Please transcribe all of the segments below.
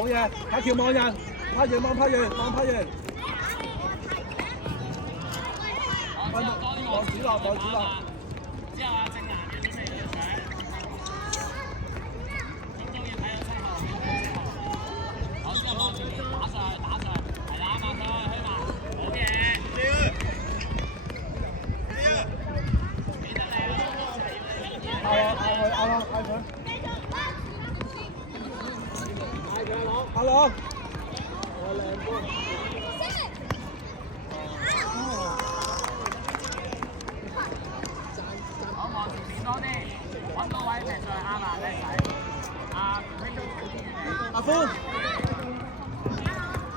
好嘢，下橋望人，拍完望拍完望拍完。望主落望主落。之後啊，正南要準備要上。中中要睇到西後，好之後望住打上去，係啦，望上去希望，好嘢。嗌佢。阿龍，我靚波。好望前面多啲，揾個位踢上去啱啦，叻仔。阿歡，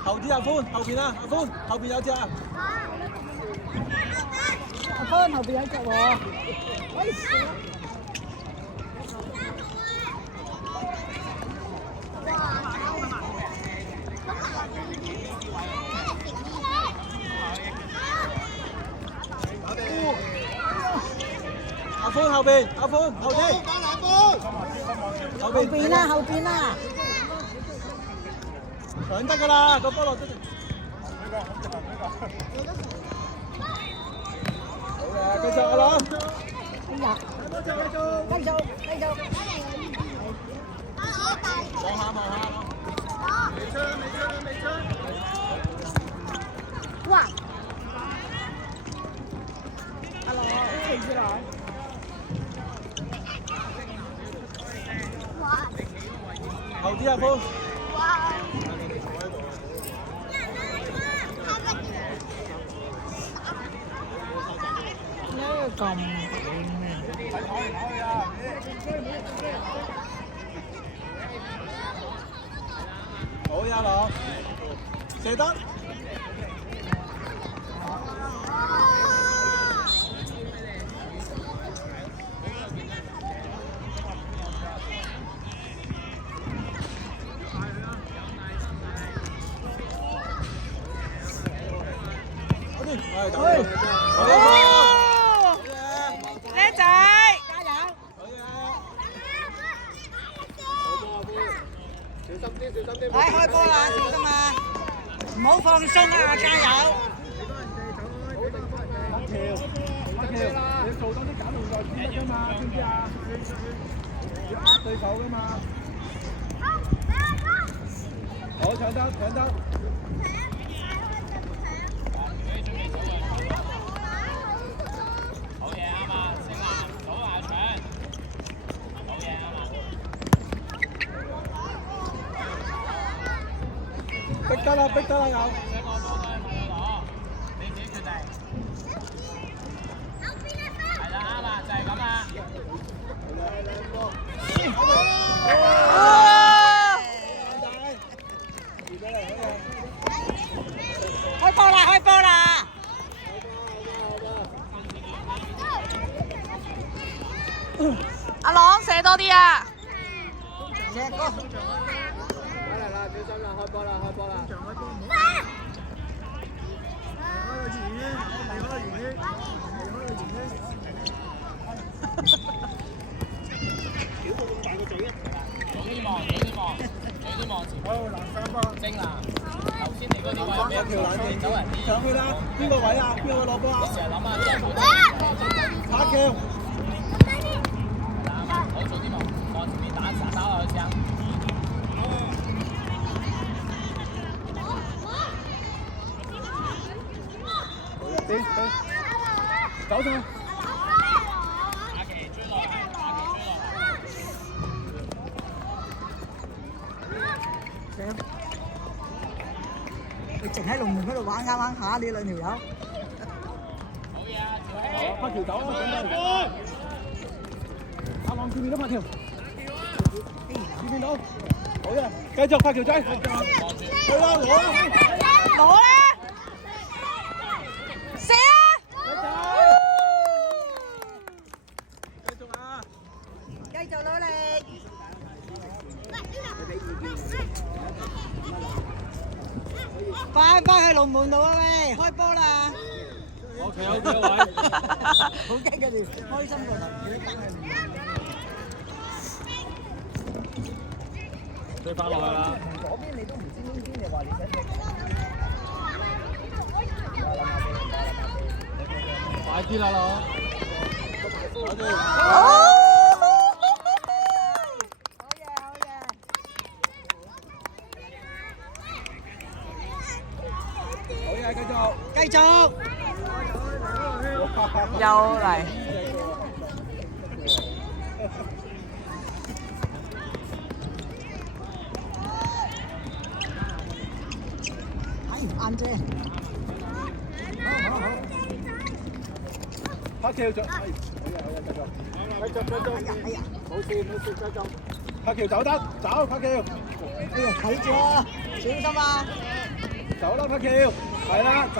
後啲阿歡，後邊啊，阿歡，後邊有隻啊。阿歡後邊有隻喎。阿歡後邊，阿歡後啲，後邊啦，後邊啦，上得㗎啦，個波落得。好嘅，繼續阿朗。哎呀，繼續。望下。未出。哇！阿龍，停住來。後啲阿歡。呢個咁好呀，朗，射得。叻仔，加油！嚟開波啦，小心啊！唔好放鬆啊，加油！阿橋，你做多啲假動作先得㗎嘛，知唔知啊？要呃對手㗎嘛。好，搶得。好嘢啱啊，正南左下搶，好嘢啱啊。逼得啦有。想個波都係咪攞？你自己決定。係啦，啱啊，就係咁啊。開波啦！阿朗射多啲啊！射高。嚟啦，小心啦，開波啦！早啲望前。好，南三波。正南，頭先你嗰啲位咩？條冷靜，上去啦！邊個位啊？邊個攞波啊？成日諗下啲人打橋。好早啲望前面打落去先。走上。阿奇追落嚟。你淨喺龍門嗰度玩下呢兩條友。好嘢啊！拍條走啊！阿朗見面都拍條。見到。好嘢，繼續拍條仔。去啦，攞啦！射啊！繼續啊！繼續努力。快翻去龍門度啊喂！開波啦！我企喺呢位。好激嘅你，開心過頭。追翻落去啦！嗰邊你快啲啦，佬！我哋好嘢，繼續，繼續，又嚟。啱啫。拍橋咗，好嘢，繼續，冇事，繼續，拍橋走得，走，拍橋，哎呀，睇住啊，小心啊！走啦，拍橋，係啦，走。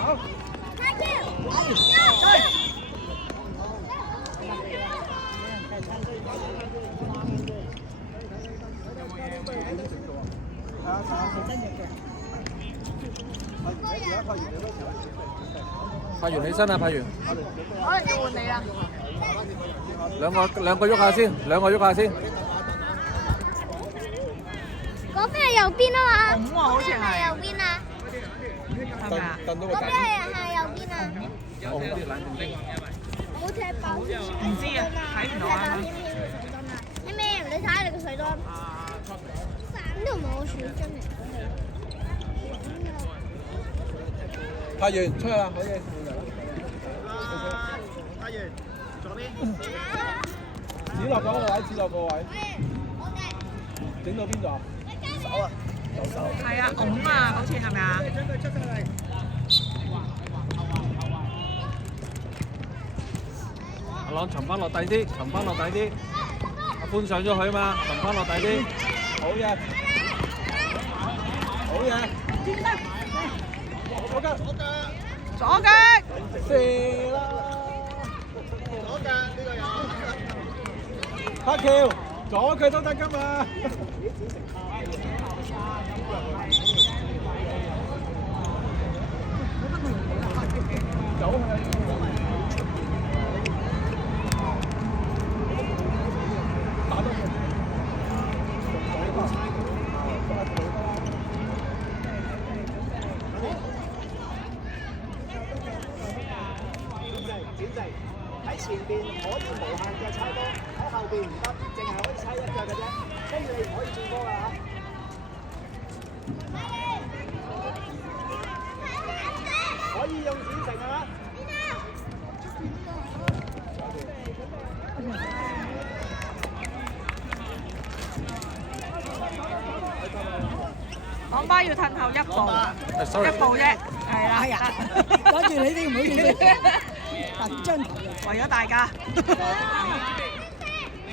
拍完起身啦，拍完。可能要換你啦。兩個喐下先，兩個喐下先。嗰邊係右邊啊嘛。咁啊，好似係係，右邊啊。係咪啊？凳到個嗰邊底。係右邊啊。冇踢爆。唔知啊，睇唔到啊。你咩？你睇下你個水樽。呢度冇水樽嚟。拍完出去啦，可以。拍完，左邊。指落嗰個位，指落個位。整到邊度啊？手啊，手。係啊，拱啊，好似係咪啊？阿朗沉翻落底啲，沉翻落底啲。阿潘上咗去嘛，沉翻落底啲。好嘢，好嘢。左腳，左腳，射啦！左腳呢個有。拍橋，左腳都得㗎嘛。走去。打多佢。喺前邊可以無限嘅猜波，喺後邊唔得，淨係可以猜一腳嘅啫，跟住你唔可以轉波㗎嚇。可以用閃城啊！港巴要褪後一步，一步啫，係啦，哎呀，趕住你啲唔好意思，特進，為咗大家。睇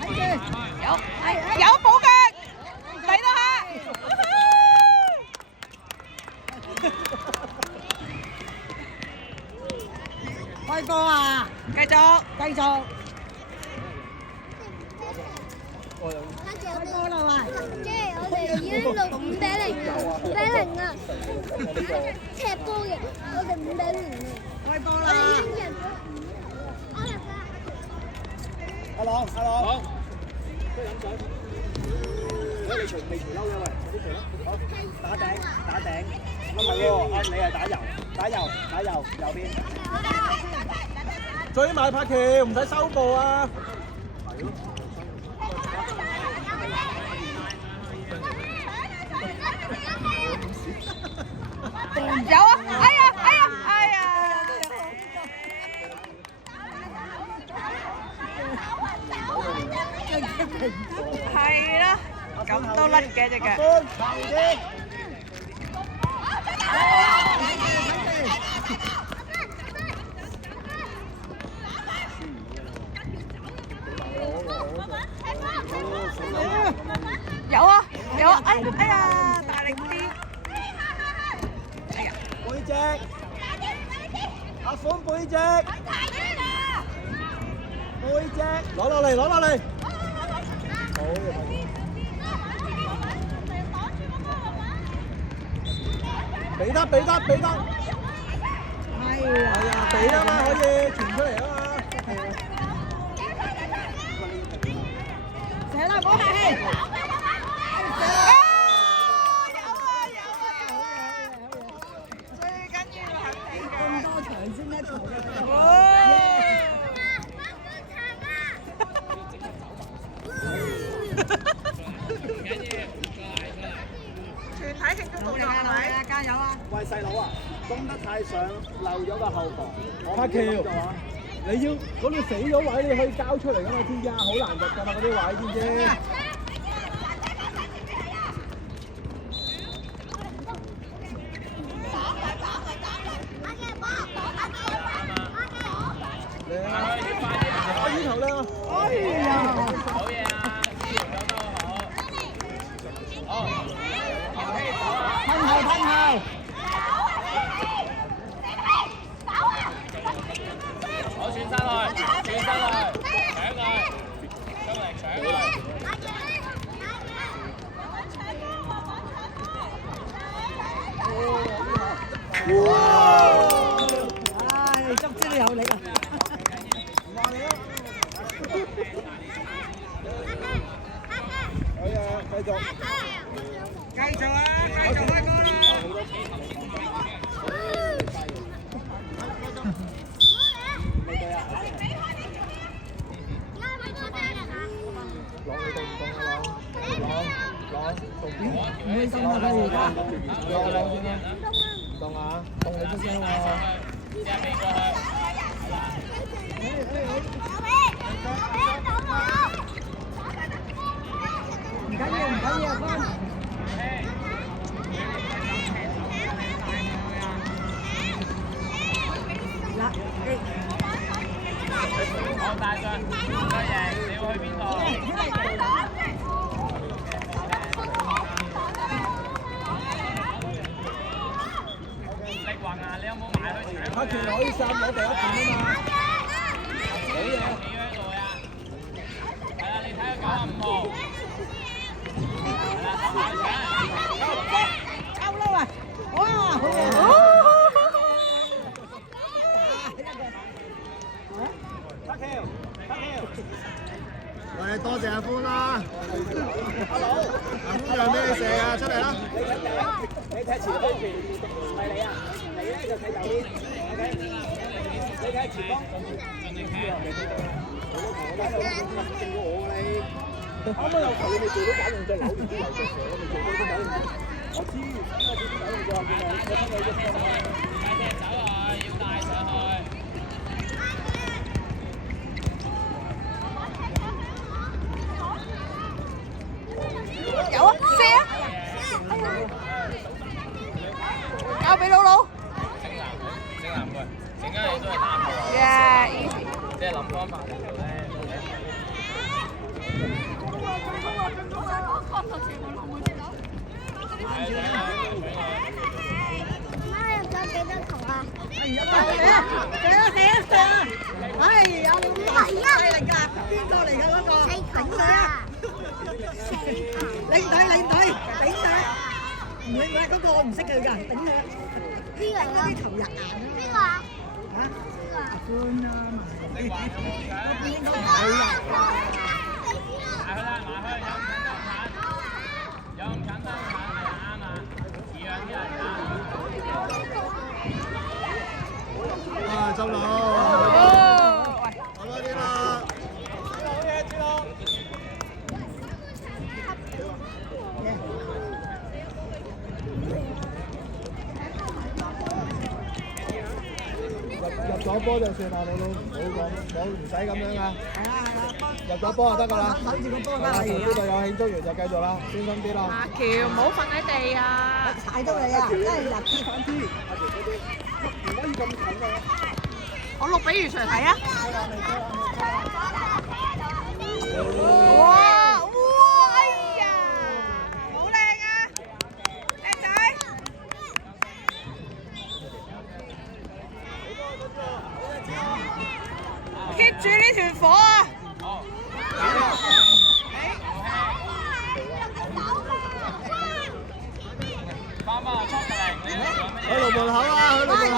住，有補腳，嚟到下。開波啊！繼續，繼續，開波啦喂！即係我哋已經到5-0啦，5-0啊！踢波嘅，我哋5-0啦。開波我哋已啦！經贏咗5-0。阿朗，都飲水。你除未除褸嘅喂，快啲除啦！好，打頂，唔係喎，你係打右邊。追埋拍橋，唔使收步啊！有啊！哎呀！係啦，咁都甩嘅隻腳。有啊！哎呀，大力啲！哎呀！背脊，阿款背脊，背脊，攞落嚟。好嘅。俾得。係啊！係啊，俾啊嘛，可以傳出嚟啊嘛。射啦，唔好客氣。有啊！太上漏咗個後防。阿橋，你要嗰度死咗位，你可以交出嚟噶嘛，知唔知啊？好難入㗎嘛，嗰啲位知唔知？呢頭啦！哎呀！好嘢啊！好，噴後噴後。好轉身去，轉身去，搶佢，出嚟搶佢。唉，足之有力啊！可以啊，繼續。繼續啊！繼續啊！唔會動啊！佢而家動啊！動你出聲喎！唔緊要，唔緊要，翻。嗱，好大進，多謝，你要去邊度？力宏啊，你有冇埋去搶？阿權可以殺我第一盤啊嘛！好嘢，企喺度呀！係啊，你睇下95號。係啦，抽撈啊！哇，好嘢！喂，多謝阿歡啦！阿佬，阿歡讓俾你射啊，出嚟啦！你踢前鋒，唔係你啊！你咧就踢右邊 ，OK？ 你踢前鋒，盡力踢。勁過我你。啱啱有球你未做到假動作，扭住啲流隻蛇，你未做到啲假動作。我知，我知啲假動作係咪？我聽你嘅。快啲走啊！要帶上去。有啊，射啊！交俾佬佬。整男佢，陣間你都係打佢。Yeah，easy。即係諗方法嚟做咧。媽入咗幾多球啊？射啊！哎呀，你唔係啊！邊個嚟㗎嗰個？四球啊！你唔睇，頂佢！唔會嗰個我唔識佢㗎，頂佢！邊個啊？啲球入眼啊！邊個啊？嚇？邊個啊？歡啊！你話有冇搶？埋去啦，埋去，有咁簡單鏟，係啱啊，似樣啲嚟㗎。啊，執佬！哦，喂。好多啲啦！入咗波就算啦，你都唔好講，唔使咁樣噶。入咗波就得噶啦。守住個波得同啦。啲隊友慶祝完就繼續啦，專心啲啦。阿喬唔好瞓喺地啊！踩到你啊！真係入啲反啲。唔可以咁近啊！我錄俾余 Sir 睇啊！哇！哎呀，好靚啊，靚仔！keep 住呢團火啊！翻返去出嚟，你做乜嘢？去龍門口啊！去龍門口。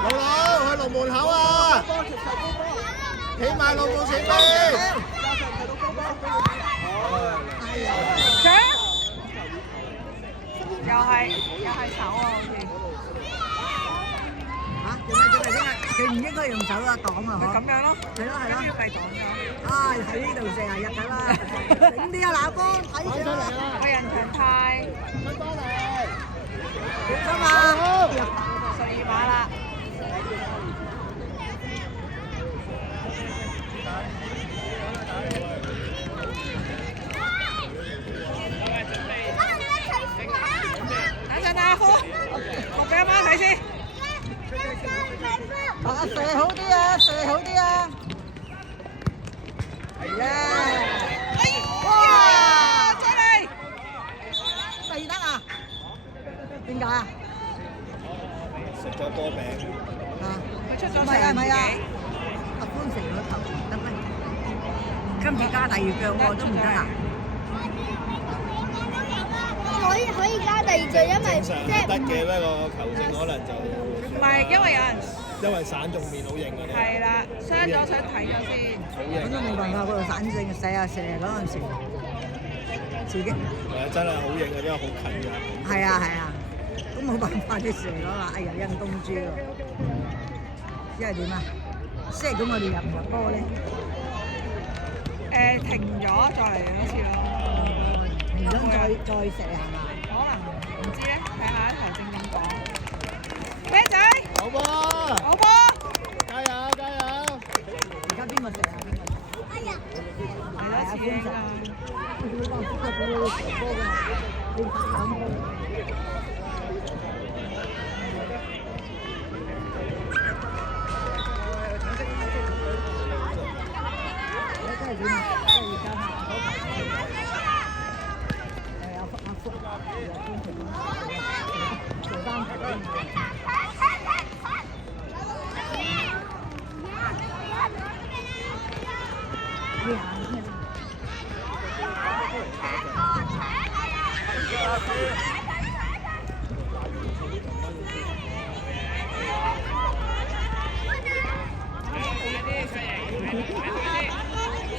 老佬，去龍門口啊！企埋龍門前邊。搶！又係手啊，好似。嚇？做咩？佢唔應該用手啊擋啊，咁樣咯，係咯係咯，咪擋咗。啊喺呢度成日入㗎啦，整啲啊鬧波睇住啦，個人長太小心啊！ 12碼啦。等陣啊，夫，學俾阿媽睇先。啊射好啲啊，射好啲啊！係啊！哇！再嚟！未得啊？點解啊？食咗波餅。啊！佢出咗唔係啊唔係啊！阿潘成個頭得咩？今次加第二腳我都唔得啊！可以加第二隻，因為正常即係得嘅，不過球證可能就唔係因為有人因為散仲面好型嘅。係啦，傷咗想睇咗先。咁都冇辦法，嗰度反正射啊射嗰陣時，自己係啊，真係好型嘅，因為好近嘅。係啊係啊，都冇辦法啲射咗啦！哎呀，因公豬喎，因為點啊？即係咁，我哋入唔入波咧？停咗再嚟多次咯。唔想再射係嘛？可能唔知咧，睇下頭正咁講。啤仔，好波！好波！加油加油！而家邊個射啊？邊個射？哎呀，嚟多次應該。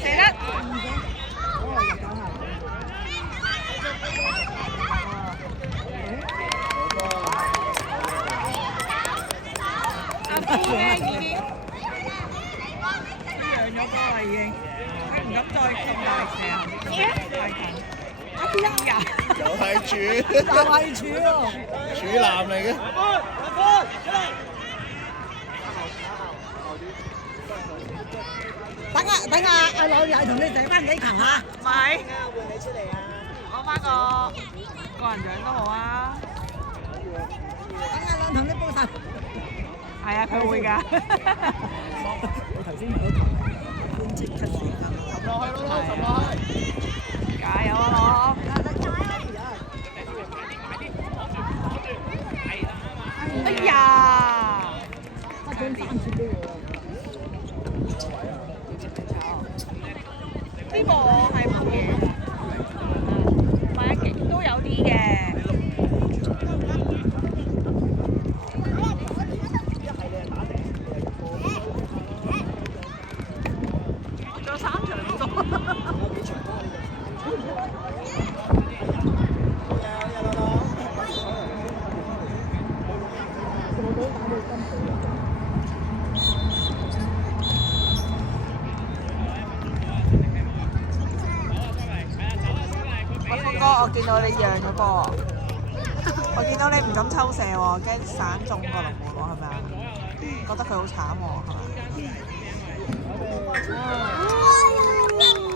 射得！阿夫咧已經讓咗波啦，已經佢唔敢再咁大力射啊，太近。哎呀！又係柱，又係柱喎！柱男嚟嘅。等阿老友同你射翻幾球嚇？唔係，攞翻個人獎都好啊。等阿朗同你報仇。係啊，佢會㗎。我頭先嗰球官即刻射球，撳落去咯，撳落去。加油啊，朗！哎呀！我轉3次俾我。呢個係冇嘢，唔係啊，都有啲嘅。仲有3場多。喂，峰哥，我見到你讓咗波，我見到你唔敢抽射喎，驚散中個龍門喎，係咪啊？覺得佢好慘喎，係咪？